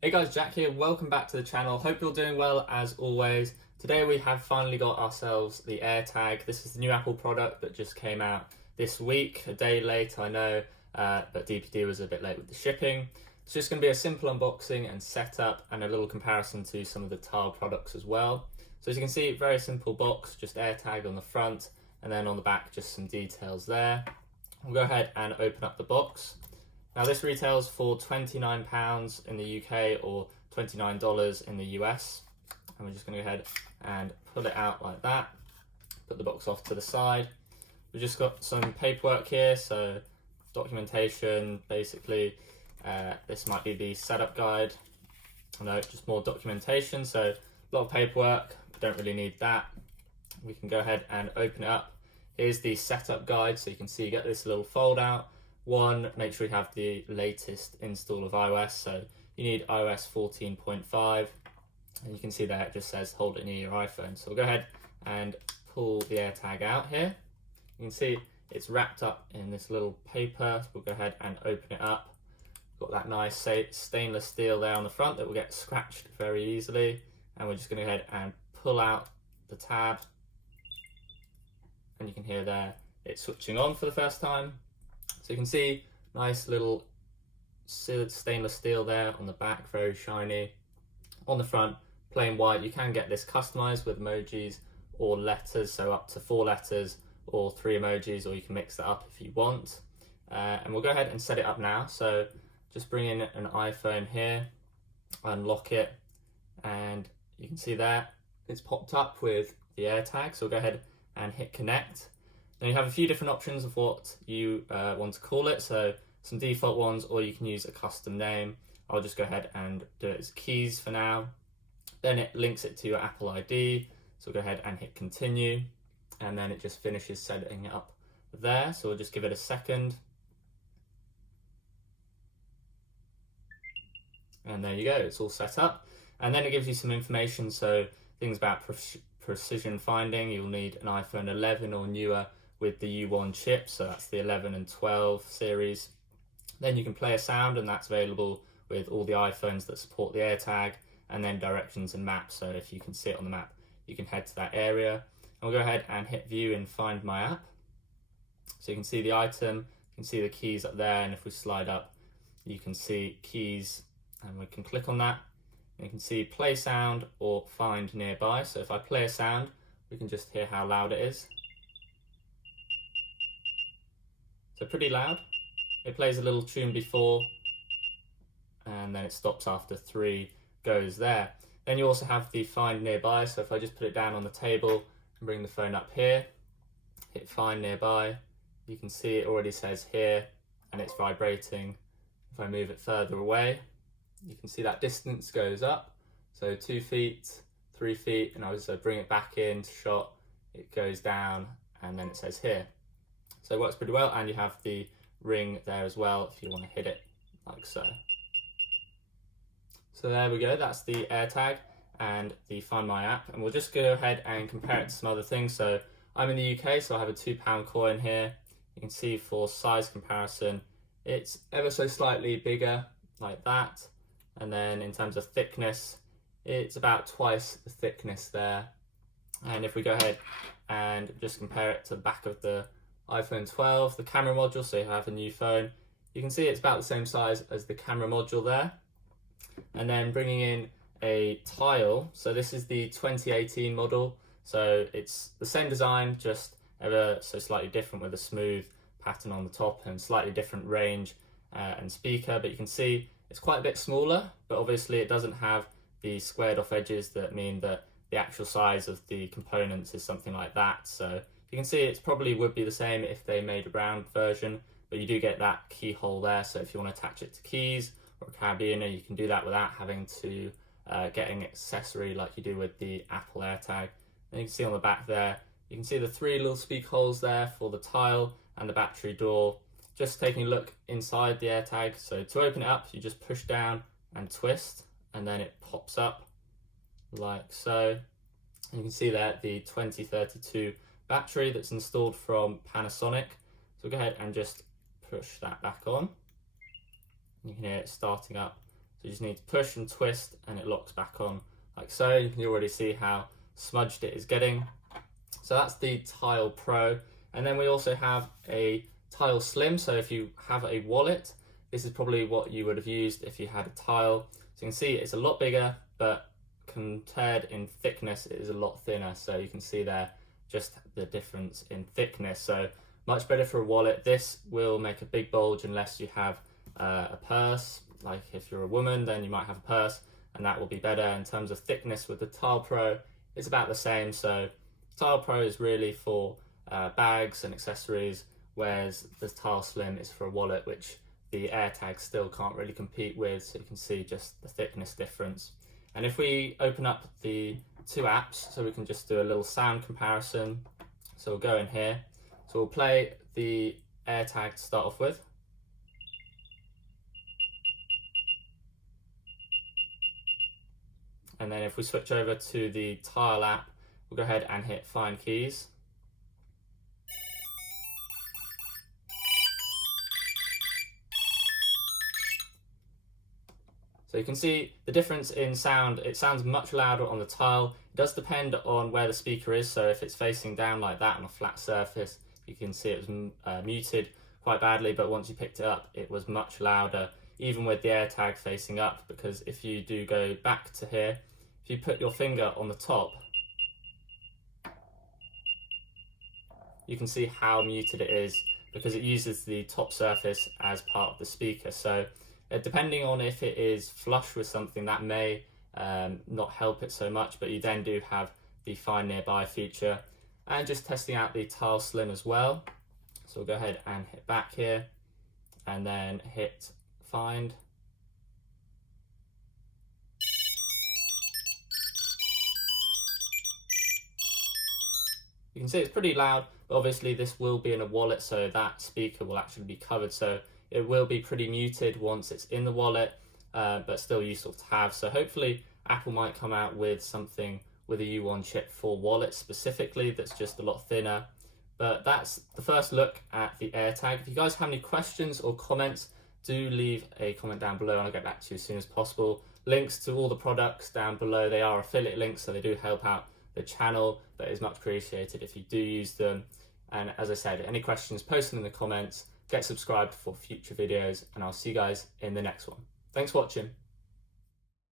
Hey guys, Jack here. Welcome back to the channel. Hope you're doing well as always. Today we have finally got ourselves the AirTag. This is the new Apple product that just came out this week. A day late, I know, but DPD was a bit late with the shipping. It's just going to be a simple unboxing and setup and a little comparison to some of the Tile products as well. So as you can see, very simple box, just AirTag on the front, and then on the back just some details there. We'll go ahead and open up the box. Now this retails for £29 in the UK or $29 in the US. And we're just going to go ahead and pull it out like that. Put the box off to the side. We've just got some paperwork here, so documentation, basically. This might be the setup guide. No, just more documentation, so a lot of paperwork. We don't really need that. We can go ahead and open it up. Here's the setup guide, so you can see you get this little fold out. One, make sure you have the latest install of iOS, so you need iOS 14.5, and you can see there it just says hold it near your iPhone. So we'll go ahead and pull the AirTag out here. You can see it's wrapped up in this little paper, so we'll go ahead and open it up. Got that nice stainless steel there on the front that will get scratched very easily, and we're just going to go ahead and pull out the tab, and you can hear there it's switching on for the first time. So you can see nice little stainless steel there on the back, very shiny. On the front, plain white. You can get this customized with emojis or letters, so up to 4 letters or 3 emojis, or you can mix that up if you want. And we'll go ahead and set it up now. So just bring in an iPhone here, unlock it, and you can see there it's popped up with the AirTag. So we'll go ahead and hit connect. Now you have a few different options of what you want to call it, so some default ones, or you can use a custom name. I'll just go ahead and do it as keys for now. Then it links it to your Apple ID, so we'll go ahead and hit continue, and then it just finishes setting it up there. So we'll just give it a second. And there you go, it's all set up. And then it gives you some information, so things about precision finding. You'll need an iPhone 11 or newer with the U1 chip, so that's the 11 and 12 series. Then you can play a sound, and that's available with all the iPhones that support the AirTag, and then directions and maps, so if you can see it on the map, you can head to that area. And we'll go ahead and hit view and find my app. So you can see the item, you can see the keys up there, and if we slide up, you can see keys, and we can click on that. And you can see play sound or find nearby. So if I play a sound, we can just hear how loud it is. So pretty loud. It plays a little tune before, and then it stops after 3 goes there. Then you also have the find nearby, so if I just put it down on the table and bring the phone up here, hit find nearby, you can see it already says here, and it's vibrating. If I move it further away, you can see that distance goes up, so 2 feet, 3 feet, and I also bring it back into shot, it goes down, and then it says here. So it works pretty well, and you have the ring there as well if you want to hit it like so. So there we go, that's the AirTag and the Find My app, and we'll just go ahead and compare it to some other things. So I'm in the UK, so I have a £2 coin here. You can see for size comparison, it's ever so slightly bigger like that, and then in terms of thickness, it's about twice the thickness there. And if we go ahead and just compare it to the back of the iPhone 12, the camera module, so you have a new phone, you can see it's about the same size as the camera module there. And then bringing in a Tile, so this is the 2018 model, so it's the same design, just ever so slightly different with a smooth pattern on the top and slightly different range and speaker, but you can see it's quite a bit smaller, but obviously it doesn't have the squared off edges that mean that the actual size of the components is something like that. So you can see it probably would be the same if they made a round version, but you do get that keyhole there, so if you want to attach it to keys or a carabiner, you can do that without having to get an accessory like you do with the Apple AirTag. And you can see on the back there, you can see the 3 little speak holes there for the Tile and the battery door. Just taking a look inside the AirTag, so to open it up, you just push down and twist, and then it pops up like so. And you can see there the 2032 battery that's installed from Panasonic. So go ahead and just push that back on. You can hear it starting up So you just need to push and twist and it locks back on like so. You can already see how smudged it is getting. So that's the Tile Pro. And then we also have a Tile Slim. So if you have a wallet, this is probably what you would have used if you had a Tile. So you can see it's a lot bigger, but compared in thickness, it is a lot thinner. So you can see there just the difference in thickness. So much better for a wallet. This will make a big bulge unless you have a purse. Like if you're a woman, then you might have a purse, and that will be better. In terms of thickness with the Tile Pro, it's about the same. So Tile Pro is really for bags and accessories, whereas the Tile Slim is for a wallet, which the AirTag still can't really compete with. So you can see just the thickness difference. And if we open up the two apps, so we can just do a little sound comparison. So we'll go in here. So we'll play the AirTag to start off with. And then if we switch over to the Tile app, we'll go ahead and hit Find Keys. So you can see the difference in sound. It sounds much louder on the Tile. It does depend on where the speaker is. So if it's facing down like that on a flat surface, you can see it was muted quite badly, but once you picked it up, it was much louder, even with the AirTag facing up, because if you do go back to here, if you put your finger on the top, you can see how muted it is because it uses the top surface as part of the speaker. So depending on if it is flush with something, that may not help it so much, but you then do have the Find Nearby feature. And just testing out the Tile Slim as well. So we'll go ahead and hit back here and then hit Find. You can see it's pretty loud, but obviously this will be in a wallet, so that speaker will actually be covered. So it will be pretty muted once it's in the wallet, but still useful to have. So hopefully Apple might come out with something with a U1 chip for wallets specifically that's just a lot thinner. But that's the first look at the AirTag. If you guys have any questions or comments, do leave a comment down below and I'll get back to you as soon as possible. Links to all the products down below. They are affiliate links, so they do help out the channel, but it's much appreciated if you do use them. And as I said, any questions, post them in the comments, get subscribed for future videos, and I'll see you guys in the next one. Thanks for watching.